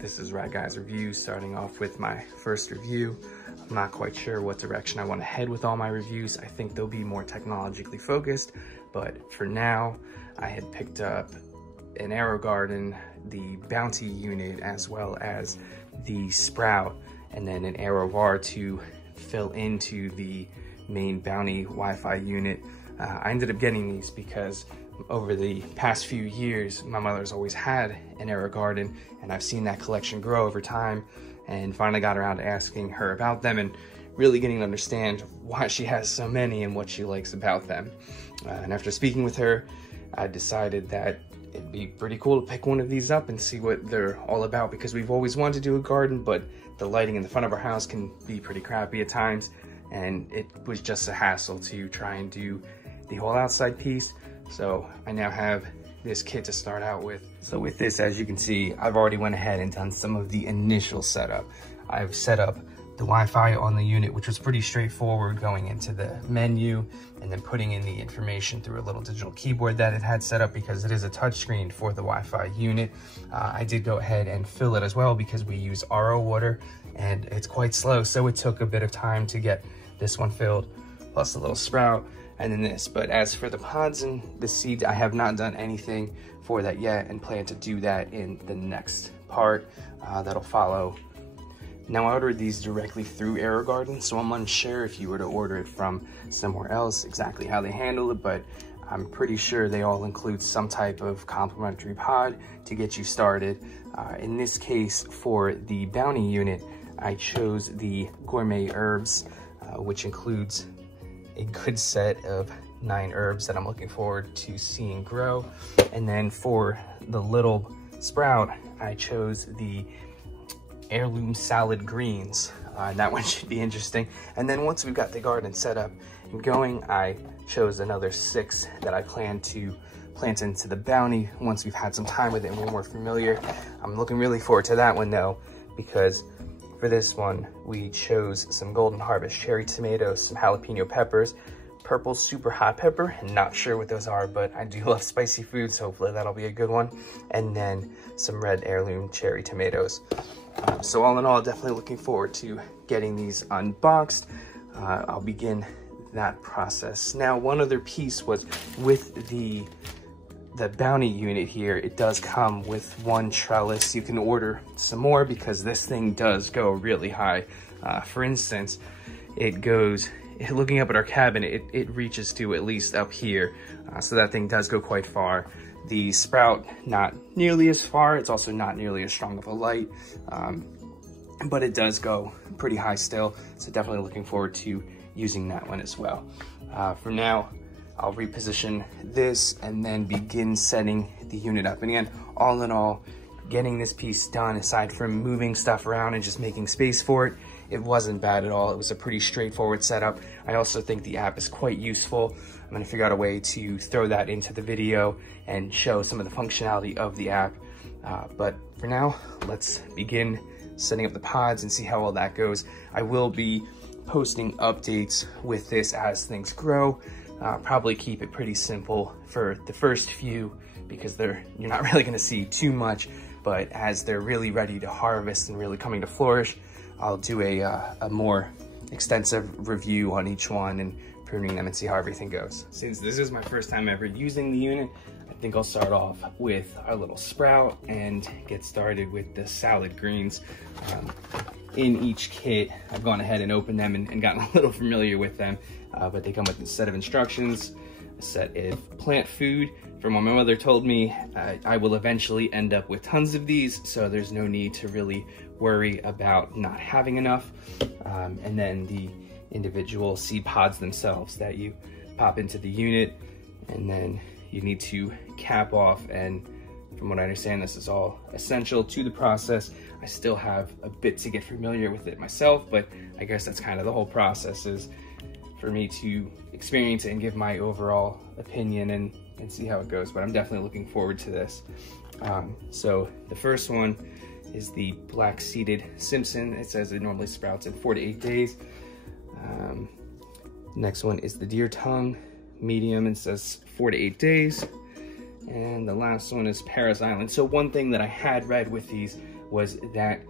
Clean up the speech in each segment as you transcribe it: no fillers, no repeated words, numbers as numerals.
This is Rad Guys Reviews, starting off with my first review. I'm not quite sure what direction I want to head with all my reviews. I think they'll be more technologically focused, but for now, I had picked up an Aerogarden, the Bounty unit, as well as the Sprout, and then an Aerovar to fill into the main Bounty Wi-Fi unit. I ended up getting these because over the past few years, my mother's always had an Aerogarden, and I've seen that collection grow over time, and finally got around to asking her about them and really getting to understand why she has so many and what she likes about them. And after speaking with her, I decided that it'd be pretty cool to pick one of these up and see what they're all about, because we've always wanted to do a garden, but the lighting in the front of our house can be pretty crappy at times, and it was just a hassle to try and do the whole outside piece. So I now have this kit to start out with. So with this, as you can see, I've already went ahead and done some of the initial setup. I've set up the Wi-Fi on the unit, which was pretty straightforward, going into the menu and then putting in the information through a little digital keyboard that it had set up, because it is a touchscreen for the Wi-Fi unit. I did go ahead and fill it as well, because we use RO water and it's quite slow. So it took a bit of time to get this one filled, plus a little Sprout, and then this. But as for the pods and the seed, I have not done anything for that yet, and plan to do that in the next part that'll follow. Now, I ordered these directly through Aerogarden, so I'm unsure if you were to order it from somewhere else exactly how they handle it, but I'm pretty sure they all include some type of complimentary pod to get you started. In this case, for the Bounty unit, I chose the Gourmet Herbs, which includes a good set of 9 herbs that I'm looking forward to seeing grow. And then for the little Sprout, I chose the Heirloom Salad Greens. That one should be interesting. And then once we've got the garden set up and going, I chose another 6 that I plan to plant into the Bounty once we've had some time with it and we're more familiar. I'm looking really forward to that one though, because for this one, we chose some Golden Harvest cherry tomatoes, some jalapeno peppers, purple super hot pepper, not sure what those are, but I do love spicy food, so hopefully that'll be a good one. And then some red heirloom cherry tomatoes. So all in all, definitely looking forward to getting these unboxed. I'll begin that process. Now, one other piece was with the Bounty unit here, it does come with 1 trellis. You can order some more because this thing does go really high. For instance, it goes, looking up at our cabin, it reaches to at least up here. So that thing does go quite far. The Sprout, not nearly as far. It's also not nearly as strong of a light, but it does go pretty high still. So definitely looking forward to using that one as well. For now, I'll reposition this and then begin setting the unit up. And again, all in all, getting this piece done, aside from moving stuff around and just making space for it, it wasn't bad at all. It was a pretty straightforward setup. I also think the app is quite useful. I'm gonna figure out a way to throw that into the video and show some of the functionality of the app. But for now, let's begin setting up the pods and see how all that goes. I will be posting updates with this as things grow. Probably keep it pretty simple for the first few, because you're not really gonna see too much, but as they're really ready to harvest and really coming to flourish, I'll do a more extensive review on each one and pruning them and see how everything goes. Since this is my first time ever using the unit, I think I'll start off with our little Sprout and get started with the salad greens. In each kit, I've gone ahead and opened them and gotten a little familiar with them, but they come with a set of instructions, a set of plant food. From what my mother told me, I will eventually end up with tons of these, so there's no need to really worry about not having enough. And then the individual seed pods themselves that you pop into the unit, and then you need to cap off. And from what I understand, this is all essential to the process. I still have a bit to get familiar with it myself, but I guess that's kind of the whole process, is for me to experience it and give my overall opinion and see how it goes. But I'm definitely looking forward to this. So the first one is the black seeded Simpson. It says it normally sprouts in 4 to 8 days. Next one is the deer tongue, medium, and says 4 to 8 days. And the last one is Paris Island. So one thing that I had read with these was that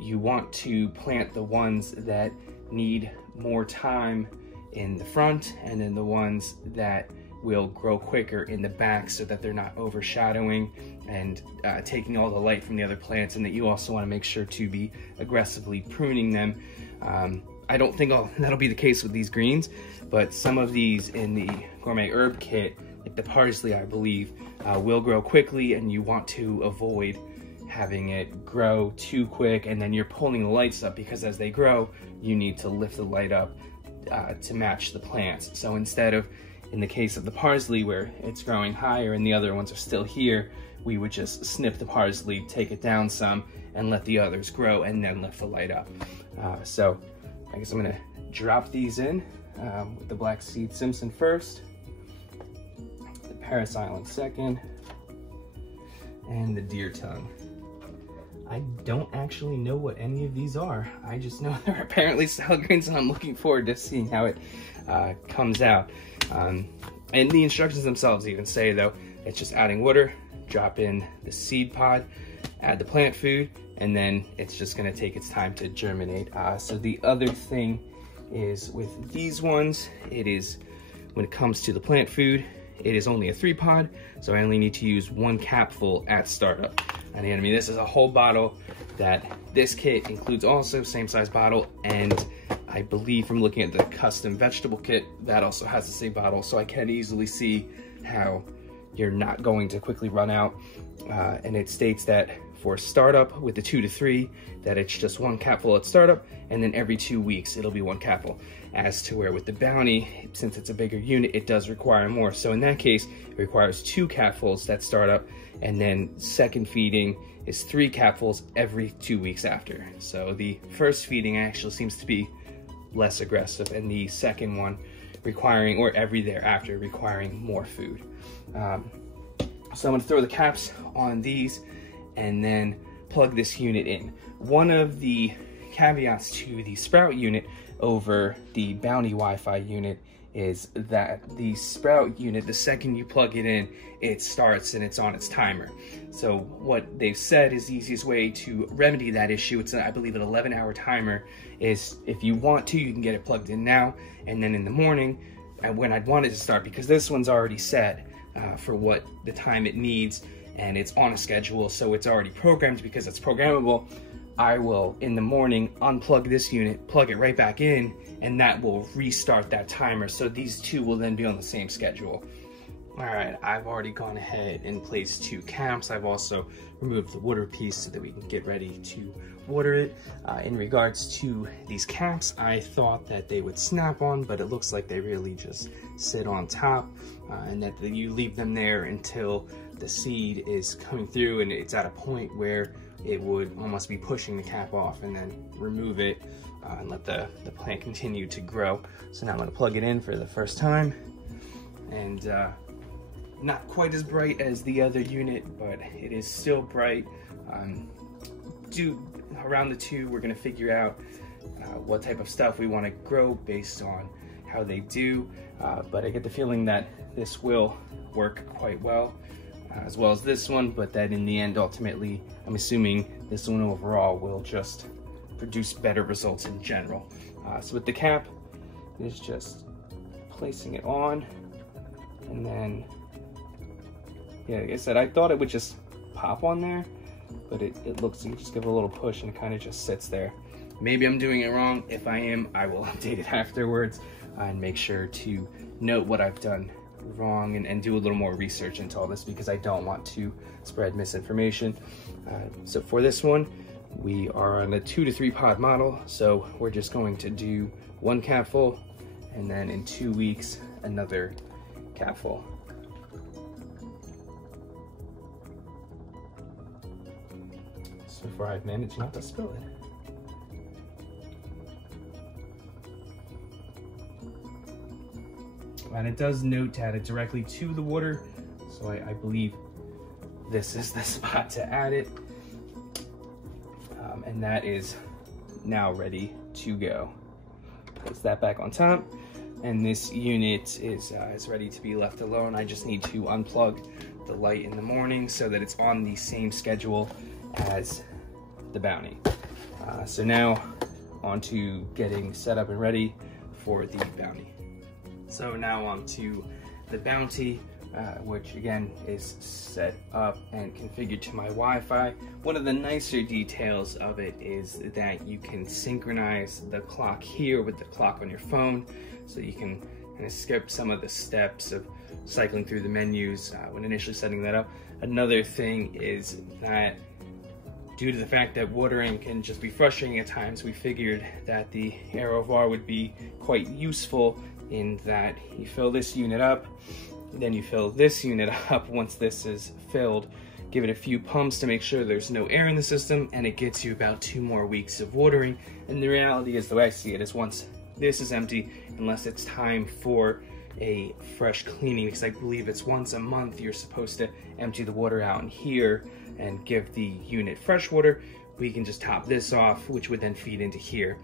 you want to plant the ones that need more time in the front, and then the ones that will grow quicker in the back, so that they're not overshadowing and taking all the light from the other plants, and that you also want to make sure to be aggressively pruning them. I don't think that'll be the case with these greens, but some of these in the gourmet herb kit, like the parsley, I believe, will grow quickly, and you want to avoid having it grow too quick and then you're pulling the lights up, because as they grow, you need to lift the light up to match the plants. So instead of, in the case of the parsley, where it's growing higher and the other ones are still here, we would just snip the parsley, take it down some, and let the others grow, and then lift the light up. So I guess I'm gonna drop these in with the Black Seed Simpson first, the Paris Island second, and the Deer Tongue. I don't actually know what any of these are. I just know they're apparently salad greens, and I'm looking forward to seeing how it comes out. And the instructions themselves even say, though, it's just adding water, drop in the seed pod, add the plant food, and then it's just gonna take its time to germinate. So the other thing is with these ones, it is, when it comes to the plant food, it is only a 3-pod, so I only need to use 1 capful at startup. And I mean, this is a whole bottle that this kit includes also, same size bottle, and I believe from looking at the custom vegetable kit, that also has the same bottle, so I can easily see how you're not going to quickly run out. And it states that for startup with the 2 to 3, that it's just 1 capful at startup, and then every 2 weeks it'll be 1 capful. As to where with the Bounty, since it's a bigger unit, it does require more. So in that case, it requires 2 capfuls that startup, and then second feeding is 3 capfuls every 2 weeks after. So the first feeding actually seems to be less aggressive, and the second one requiring, or every thereafter, requiring more food. So I'm gonna throw the caps on these and then plug this unit in. One of the caveats to the Sprout unit over the Bounty Wi-Fi unit is that the Sprout unit, the second you plug it in, it starts and it's on its timer. So what they've said is the easiest way to remedy that issue, it's I believe an 11-hour timer, is if you want to, you can get it plugged in now, and then in the morning, when I'd want it to start, because this one's already set for what the time it needs, and it's on a schedule, so it's already programmed because it's programmable. I will, in the morning, unplug this unit, plug it right back in, and that will restart that timer. So these two will then be on the same schedule. All right, I've already gone ahead and placed 2 caps. I've also removed the water piece so that we can get ready to water it. In regards to these caps, I thought that they would snap on, but it looks like they really just sit on top, and that you leave them there until the seed is coming through and it's at a point where it would almost be pushing the cap off, and then remove it and let the plant continue to grow. So now I'm gonna plug it in for the first time, and not quite as bright as the other unit, but it is still bright. Around the 2, we're gonna figure out what type of stuff we wanna grow based on how they do, but I get the feeling that this will work quite well, as well as this one, but that in the end, ultimately, I'm assuming this one overall will just produce better results in general. So with the cap, it's just placing it on, and then, yeah, like I said, I thought it would just pop on there, but it looks, you just give it a little push and it kind of just sits there. Maybe I'm doing it wrong. If I am, I will update it afterwards and make sure to note what I've done wrong and do a little more research into all this, because I don't want to spread misinformation. So for this one, we are on a 2 to 3 pod model, so we're just going to do 1 capful, and then in 2 weeks, another capful. So far I've managed not to spill it. And it does note to add it directly to the water, so I believe this is the spot to add it. And that is now ready to go. Place that back on top, and this unit is ready to be left alone. I just need to unplug the light in the morning so that it's on the same schedule as the bounty. So now on to getting set up and ready for the bounty. So now on to the bounty, which again is set up and configured to my Wi-Fi. One of the nicer details of it is that you can synchronize the clock here with the clock on your phone, so you can kind of skip some of the steps of cycling through the menus when initially setting that up. Another thing is that due to the fact that watering can just be frustrating at times, we figured that the Aerovar would be quite useful in that you fill this unit up, then you fill this unit up. Once this is filled, give it a few pumps to make sure there's no air in the system, and it gets you about 2 more weeks of watering. And the reality is, the way I see it, is once this is empty, unless it's time for a fresh cleaning, because I believe it's once a month you're supposed to empty the water out in here and give the unit fresh water, we can just top this off, which would then feed into here.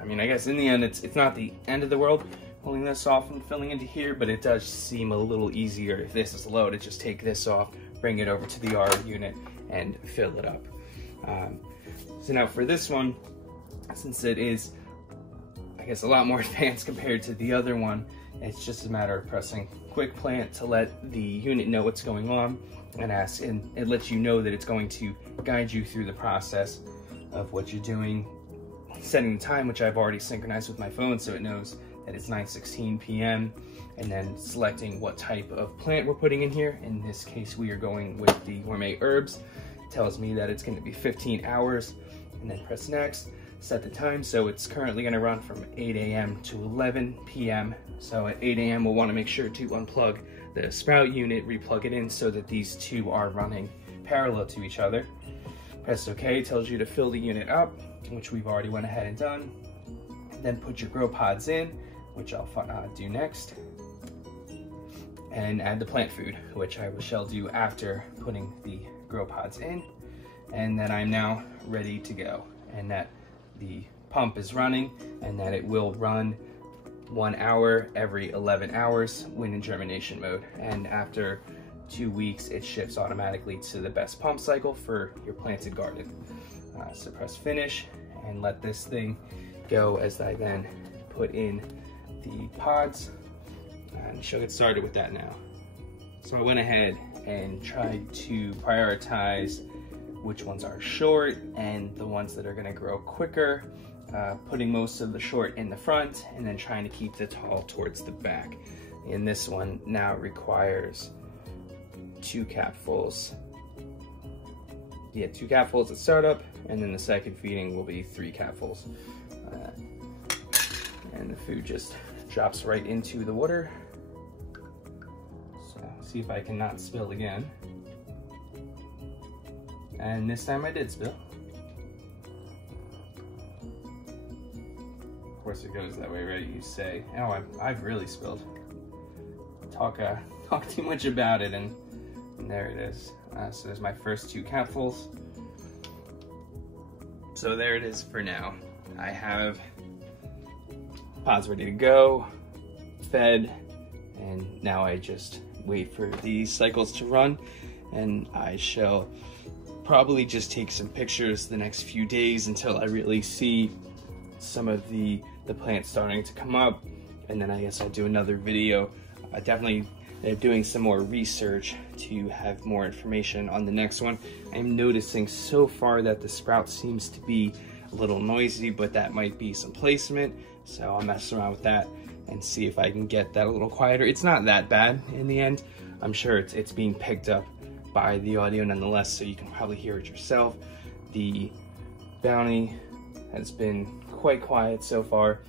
I mean, I guess in the end, it's not the end of the world pulling this off and filling into here, but it does seem a little easier if this is low to just take this off, bring it over to the R unit, and fill it up. So now for this one, since it is, I guess, a lot more advanced compared to the other one, it's just a matter of pressing quick plant to let the unit know what's going on, and it lets you know that it's going to guide you through the process of what you're doing, setting the time, which I've already synchronized with my phone so it knows that it's 9:16 p.m. and then selecting what type of plant we're putting in here. In this case, we are going with the gourmet herbs. It tells me that it's going to be 15 hours, and then press next, set the time. So it's currently going to run from 8 a.m. to 11 p.m. So at 8 a.m. we'll want to make sure to unplug the Sprout unit, replug it in so that these two are running parallel to each other. Press OK, tells you to fill the unit up, which we've already went ahead and done. Then put your grow pods in, which I'll do next, and add the plant food, which I shall do after putting the grow pods in. And then I'm now ready to go, and that the pump is running, and that it will run 1 hour every 11 hours when in germination mode. And after 2 weeks, it shifts automatically to the best pump cycle for your planted garden. So press finish and let this thing go as I then put in the pods, and she'll get started with that now. So I went ahead and tried to prioritize which ones are short and the ones that are going to grow quicker, putting most of the short in the front and then trying to keep the tall towards the back. And this one now requires 2 capfuls. Yeah, 2 capfuls at startup, and then the second feeding will be 3 capfuls. And the food just drops right into the water. So see if I can not spill again. And this time I did spill. Of course it goes that way, right? You say, oh, I've really spilled. Talk too much about it, and there it is. So there's my first 2 capfuls. So there it is for now. I have pods ready to go, fed, and now I just wait for these cycles to run, and I shall probably just take some pictures the next few days until I really see some of the plants starting to come up, and then I guess I'll do another video. Definitely doing some more research to have more information on the next one. I'm noticing so far that the sprout seems to be a little noisy, but that might be some placement. So I'll mess around with that and see if I can get that a little quieter. It's not that bad in the end. I'm sure it's being picked up by the audio nonetheless, so you can probably hear it yourself. The bounty has been quite quiet so far.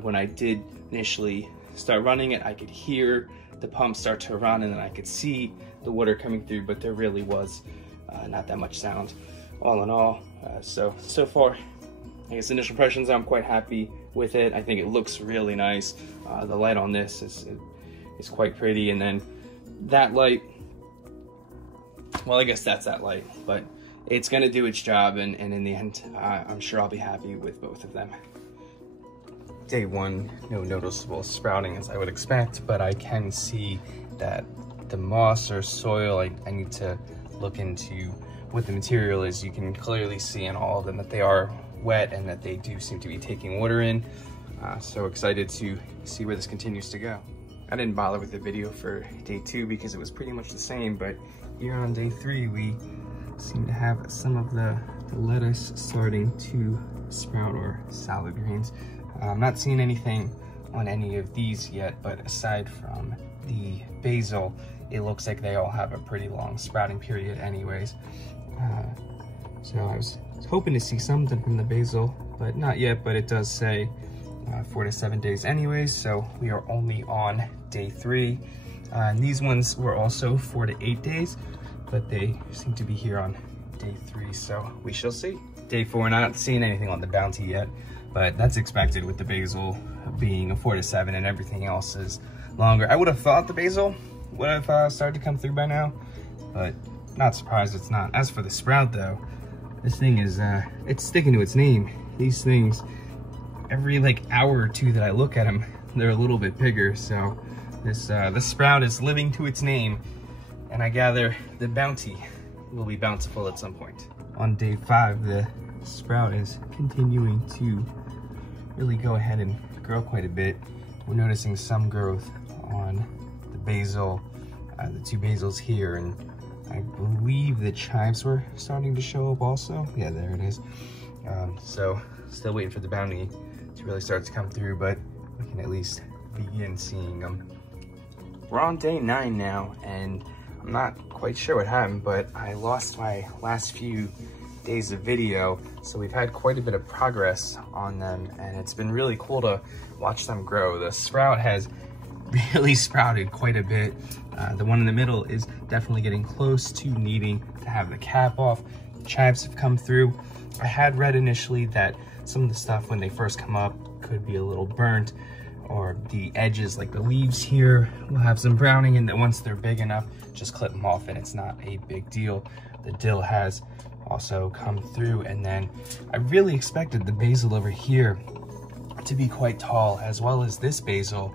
When I did initially start running it, I could hear the pump start to run, and then I could see the water coming through, but there really was not that much sound all in all. So far, I guess initial impressions, I'm quite happy with it. I think it looks really nice. The light on this is quite pretty, and then that light, well, I guess that's that light, but it's gonna do its job, and in the end, I'm sure I'll be happy with both of them. Day 1, no noticeable sprouting as I would expect, but I can see that the moss or soil, I need to look into what the material is. You can clearly see in all of them that they are wet and that they do seem to be taking water in. So excited to see where this continues to go. I didn't bother with the video for day 2 because it was pretty much the same, but here on day 3 we seem to have some of the lettuce starting to sprout, or salad greens. I'm not seeing anything on any of these yet, but aside from the basil, it looks like they all have a pretty long sprouting period anyways. So I was hoping to see something from the basil, but not yet, but it does say 4 to 7 days anyways, so we are only on day 3. And these ones were also 4 to 8 days, but they seem to be here on day 3, so we shall see. Day 4, not seeing anything on the bounty yet, but that's expected with the basil being a 4 to 7 and everything else is longer. I would have thought the basil would have started to come through by now, but not surprised it's not. As for the sprout though, this thing is, it's sticking to its name. These things, every like hour or 2 that I look at them, they're a little bit bigger, so this sprout is living to its name, and I gather the bounty will be bountiful at some point. On day 5, the sprout is continuing to really go ahead and grow quite a bit. We're noticing some growth on the basil, the 2 basils here, and I believe the chives were starting to show up also. Yeah, there it is. So still waiting for the bounty to really start to come through, but we can at least begin seeing them. We're on day 9 now, and I'm not quite sure what happened, but I lost my last few days of video, so we've had quite a bit of progress on them, and it's been really cool to watch them grow. The sprout has really sprouted quite a bit. The one in the middle is definitely getting close to needing to have the cap off. The chives have come through. I had read initially that some of the stuff when they first come up could be a little burnt, or the edges, like the leaves here, will have some browning, and that once they're big enough, just clip them off and it's not a big deal. The dill has also come through, and then I really expected the basil over here to be quite tall, as well as this basil,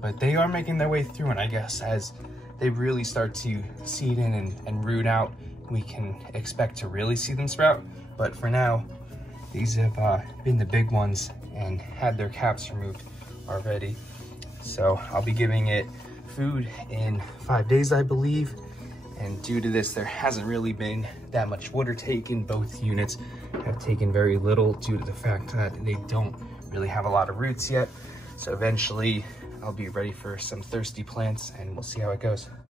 but they are making their way through, and I guess as they really start to seed in and root out, we can expect to really see them sprout. But for now, these have been the big ones and had their caps removed already. So I'll be giving it food in 5 days, I believe. And due to this, there hasn't really been that much water taken. Both units have taken very little due to the fact that they don't really have a lot of roots yet. So eventually I'll be ready for some thirsty plants, and we'll see how it goes.